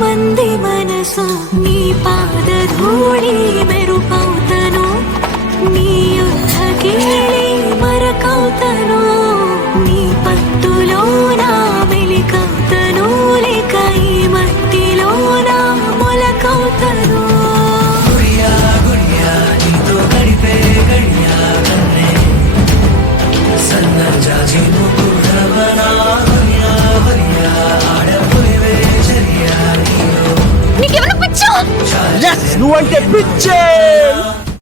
మంది మనసు నీ పాదధూళి మెరుపవుతను నీ యుద్ధకేళి మరకవుతను నీ పత్తులో నా మెలికవుతను లేక ఈ మట్టిలో నా మొలకవుతను నువ్వంటే పిచ్చే